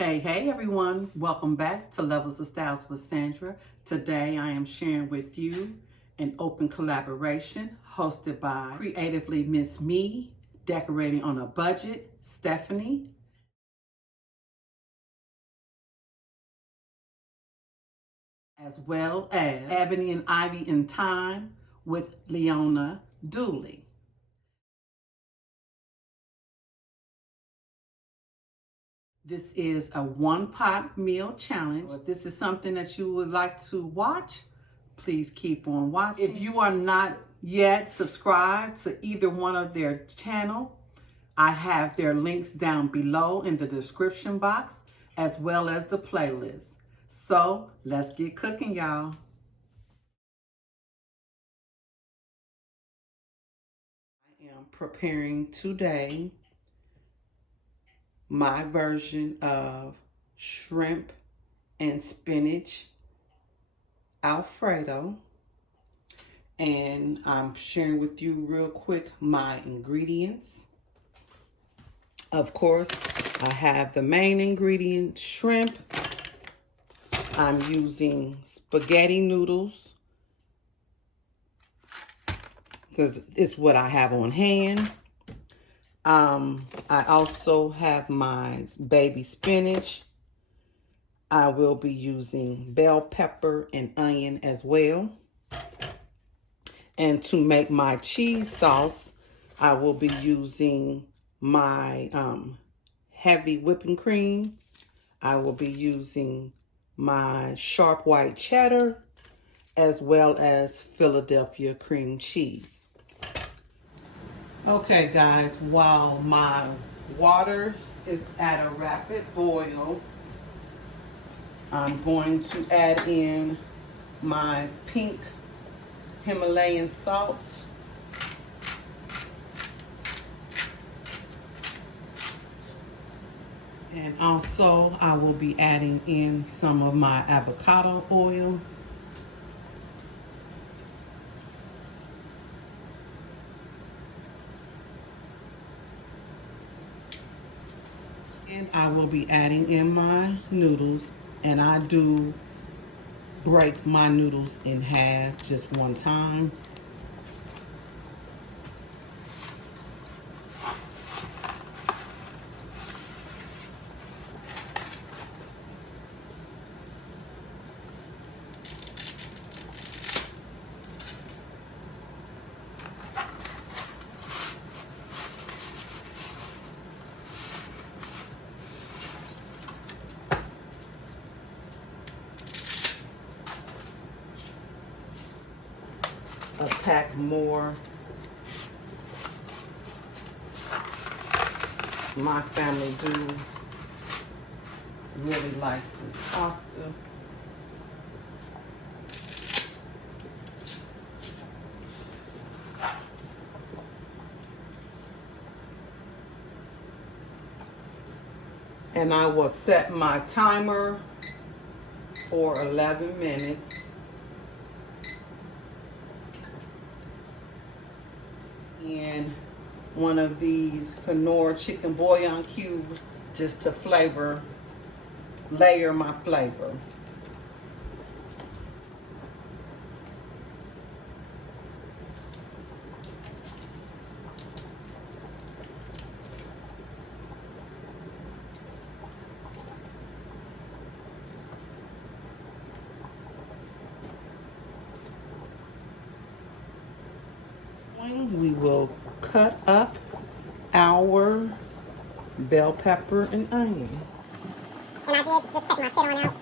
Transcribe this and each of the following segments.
Hey everyone, welcome back to Levels of Styles with Sandra. Today I am sharing with you an open collaboration hosted by Creatively Miss Me, Decorating on a Budget, Stephanie, as well as Ebony and Ivy in Time with Leona Dooley. This is a one-pot meal challenge. If this is something that you would like to watch, please keep on watching. If you are not yet subscribed to either one of their channel, I have their links down below in the description box, as well as the playlist. So let's get cooking, y'all. I am preparing today my version of shrimp and spinach Alfredo, and I'm sharing with you real quick my ingredients. Of course, I have the main ingredient, shrimp. I'm using spaghetti noodles because it's what I have on hand. I also have my baby spinach. I will be using bell pepper and onion as well. And to make my cheese sauce, I will be using my heavy whipping cream. I will be using my sharp white cheddar, as well as Philadelphia cream cheese. Okay guys, while my water is at a rapid boil, I'm going to add in my pink Himalayan salt. And also I will be adding in some of my avocado oil. And I will be adding in my noodles, and I do break my noodles in half just one time. A pack more. My family do really like this pasta. And I will set my timer for 11 minutes. And one of these Knorr chicken bouillon cubes just to layer my flavor. We will cut up our bell pepper and onion. And I did just take my kid on out.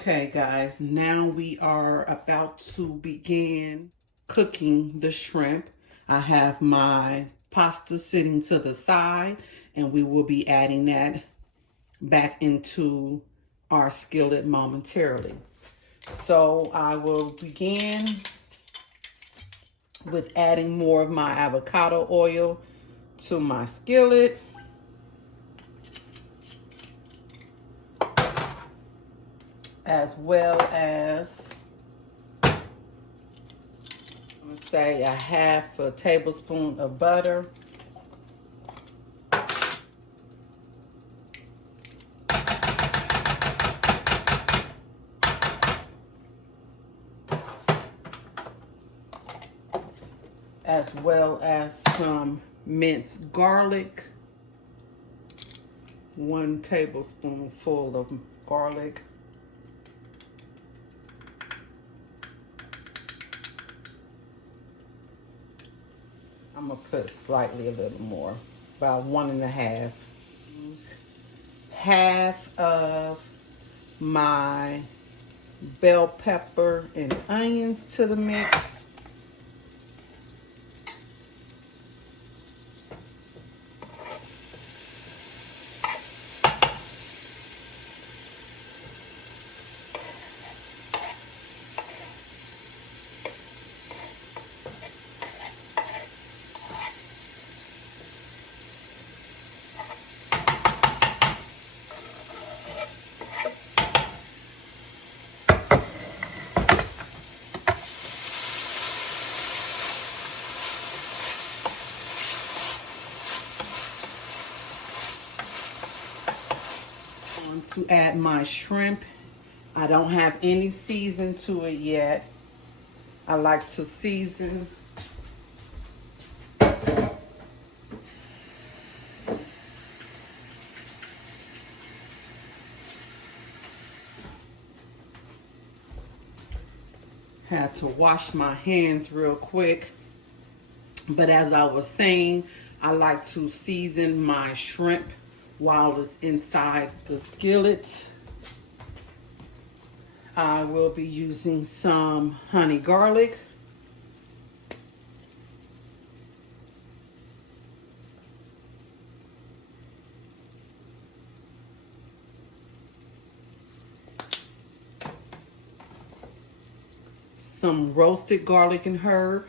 Okay guys, now we are about to begin cooking the shrimp. I have my pasta sitting to the side and we will be adding that back into our skillet momentarily. So I will begin with adding more of my avocado oil to my skillet. As well as, I'm gonna say, a half a tablespoon of butter. As well as some minced garlic. 1 tablespoonful of garlic. I'm gonna put slightly a little more, about 1.5. Use half of my bell pepper and onions to the mix. To add my shrimp. I don't have any season to it yet. I like to season had to wash my hands real quick, but as I was saying, I like to season my shrimp while it's inside the skillet. I will be using some honey garlic. Some roasted garlic and herb.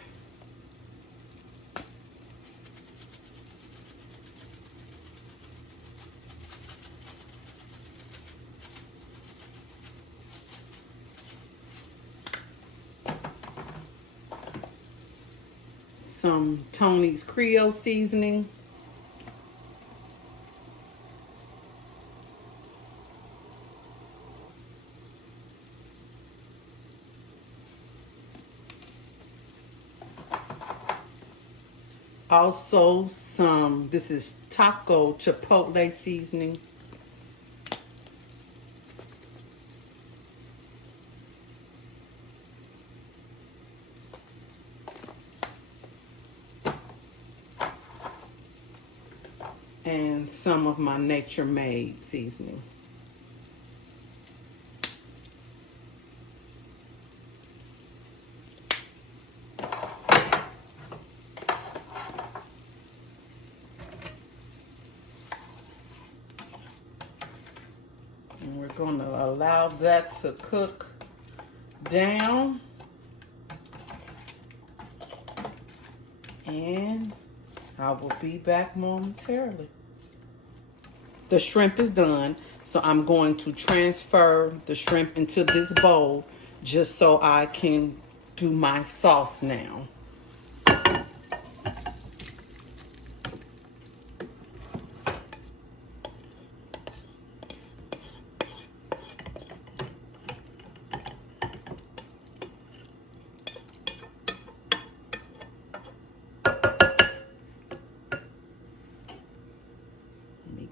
Some Tony's Creole seasoning. Also some, this is taco chipotle seasoning. And some of my Nature Made seasoning. And we're going to allow that to cook down. And I will be back momentarily. The shrimp is done, so I'm going to transfer the shrimp into this bowl just so I can do my sauce now.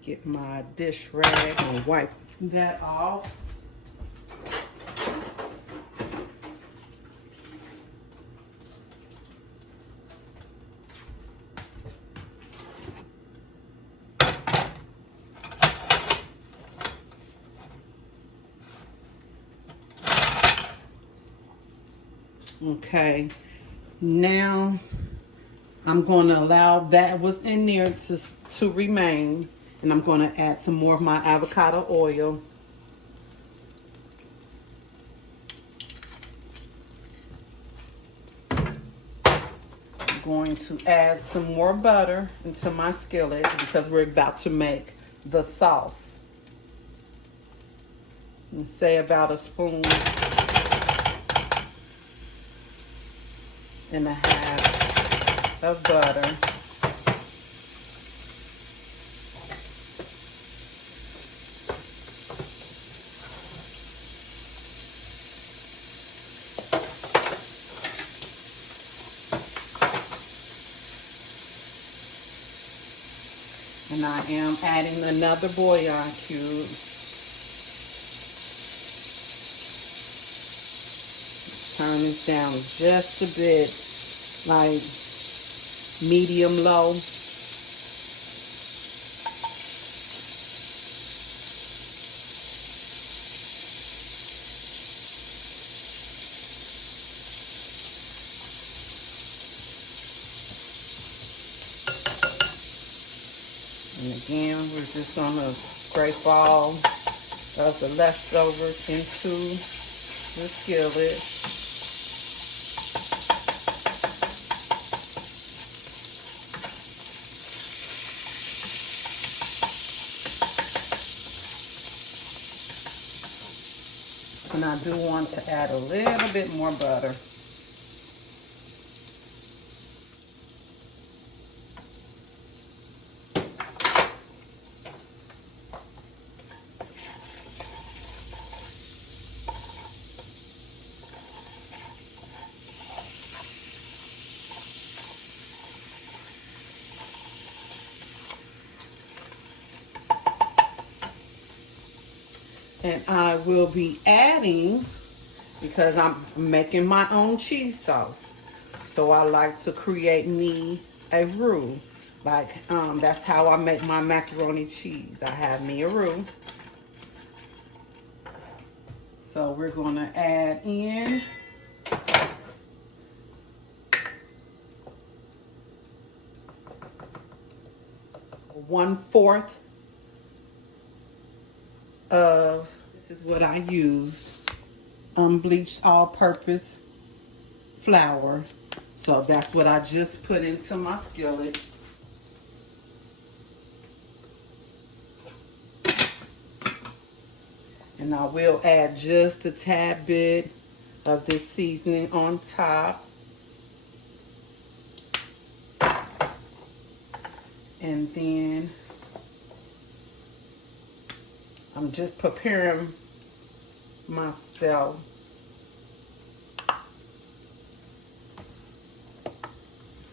Get my dish rag and wipe that off. Okay, now I'm going to allow that was in there to remain, and I'm going to add some more of my avocado oil. I'm going to add some more butter into my skillet because we're about to make the sauce. And say about a spoon and a half of butter. And I am adding another bouillon cube. Turn this down just a bit, like medium low. And again, we're just gonna scrape all of the leftovers into the skillet. And I do want to add a little bit more butter. And I will be adding, because I'm making my own cheese sauce, so I like to create me a roux. Like, that's how I make my macaroni cheese. I have me a roux. So we're gonna add in one-fourth of, this is what I used, unbleached all-purpose flour. So that's what I just put into my skillet. And I will add just a tad bit of this seasoning on top. And then I'm just preparing myself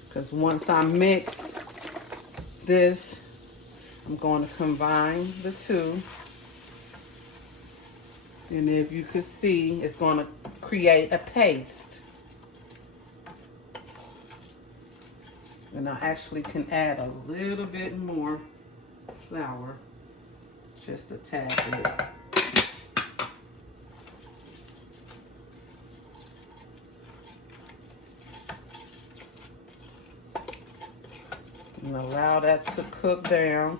because once I mix this, I'm going to combine the two. And if you could see, it's going to create a paste. And I actually can add a little bit more flour, just a tad bit. And allow that to cook down.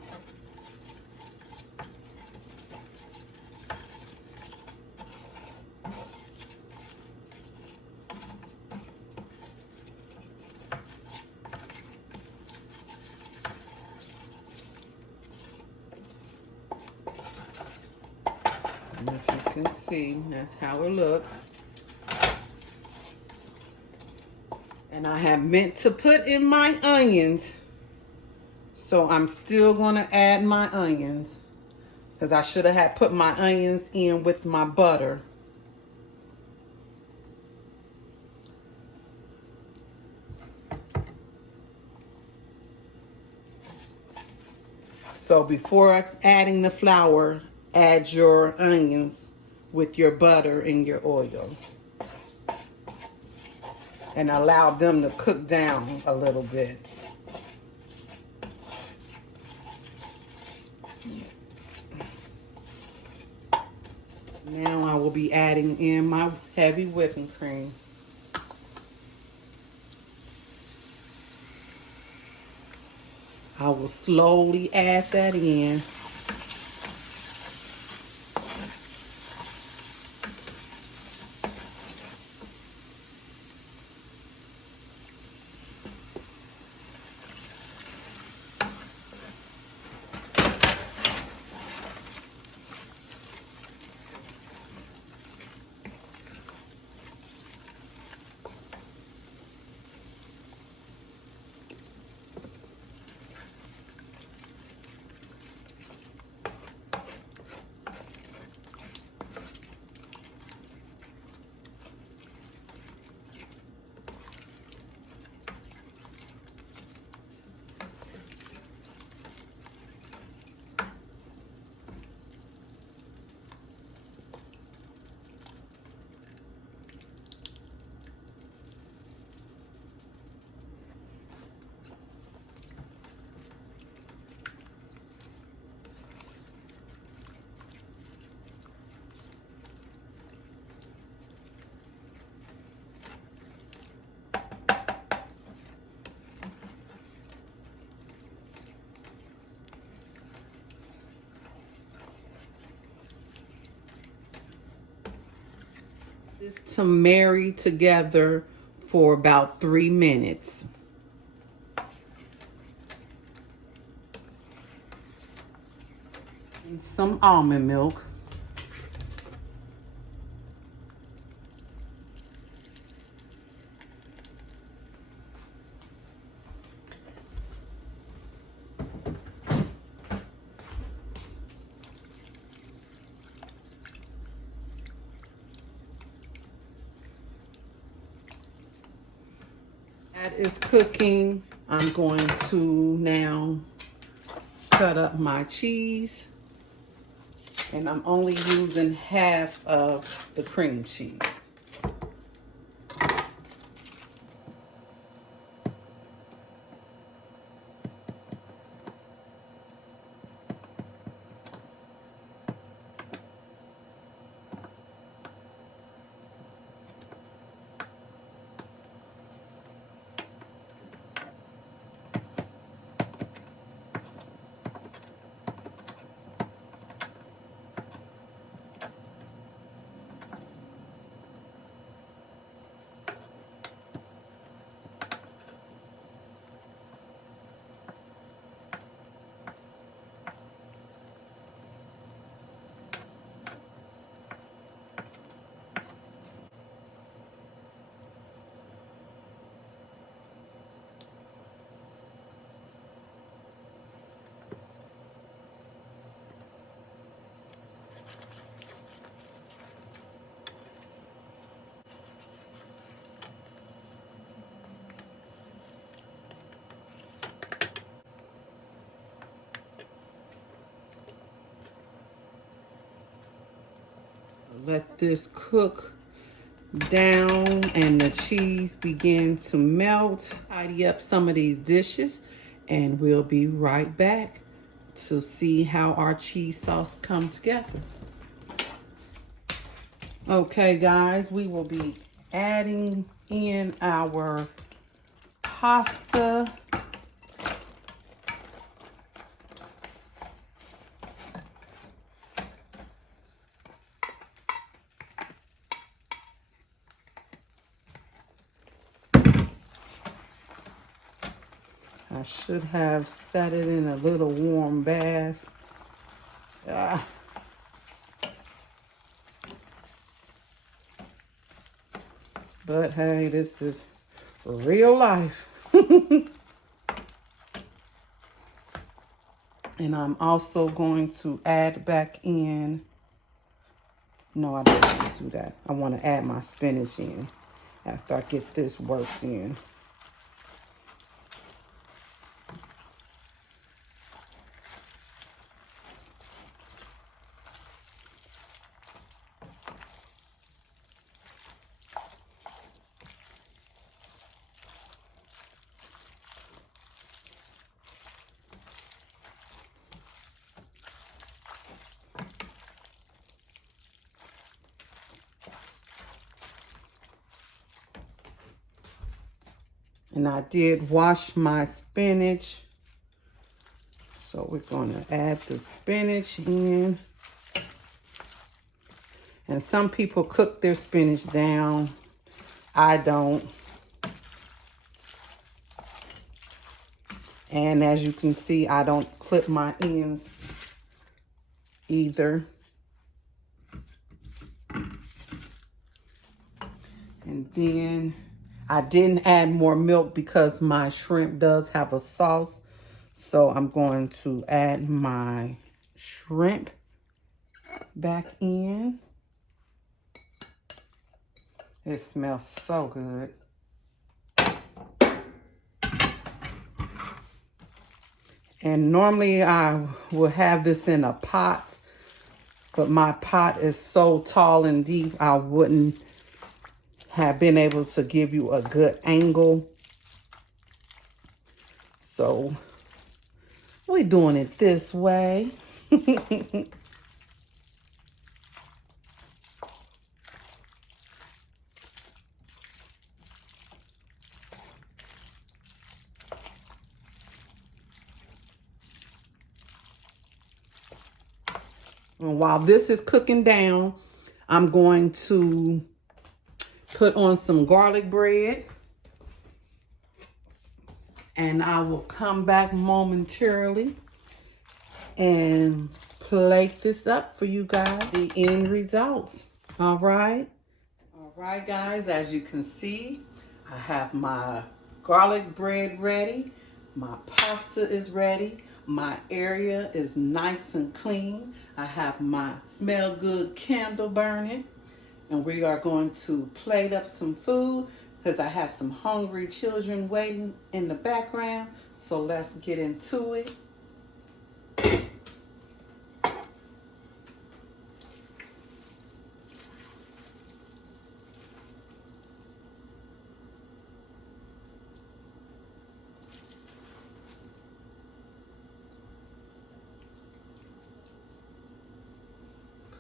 And if you can see, that's how it looks. And I have meant to put in my onions, so I'm still going to add my onions because I should have had put my onions in with my butter. So before adding the flour, add your onions with your butter and your oil. And allow them to cook down a little bit. Now I will be adding in my heavy whipping cream. I will slowly add that in. This to marry together for about 3 minutes. And some almond milk. That is cooking. I'm going to now cut up my cheese. And I'm only using half of the cream cheese. Let this cook down and the cheese begin to melt. Tidy up some of these dishes and we'll be right back to see how our cheese sauce comes together. Okay guys, we will be adding in our pasta. I should have set it in a little warm bath. But hey, this is real life. And I'm also going to add back in, no, I don't want to do that. I want to add my spinach in after I get this worked in. And I did wash my spinach So we're going to add the spinach in. And some people cook their spinach down. I don't. And as you can see, I don't clip my ends either. And then I didn't add more milk because my shrimp does have a sauce. So I'm going to add my shrimp back in. It smells so good. And normally I will have this in a pot, but my pot is so tall and deep, I wouldn't have been able to give you a good angle. So we're doing it this way. And while this is cooking down, I'm going to put on some garlic bread. And I will come back momentarily and plate this up for you guys, the end results. All right. All right, guys, as you can see, I have my garlic bread ready. My pasta is ready. My area is nice and clean. I have my smell good candle burning. And we are going to plate up some food because I have some hungry children waiting in the background. So let's get into it.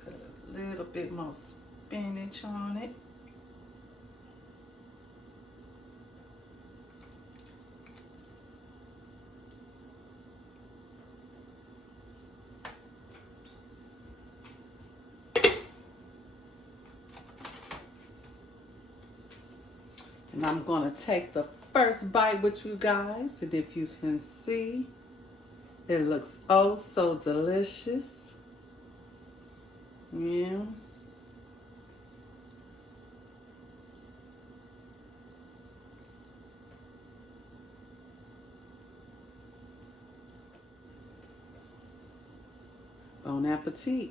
Put a little bit more spinach on it. And I'm going to take the first bite with you guys. And if you can see, it looks oh so delicious. Yeah. Bon appetit.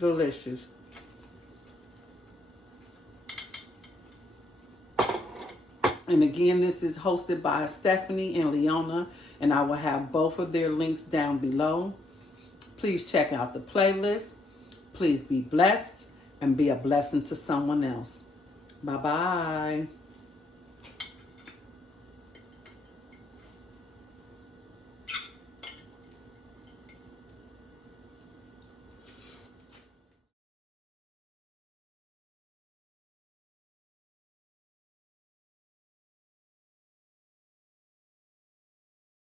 Delicious. And again, this is hosted by Stephanie and Leona, and I will have both of their links down below. Please check out the playlist. Please be blessed and be a blessing to someone else. Bye-bye.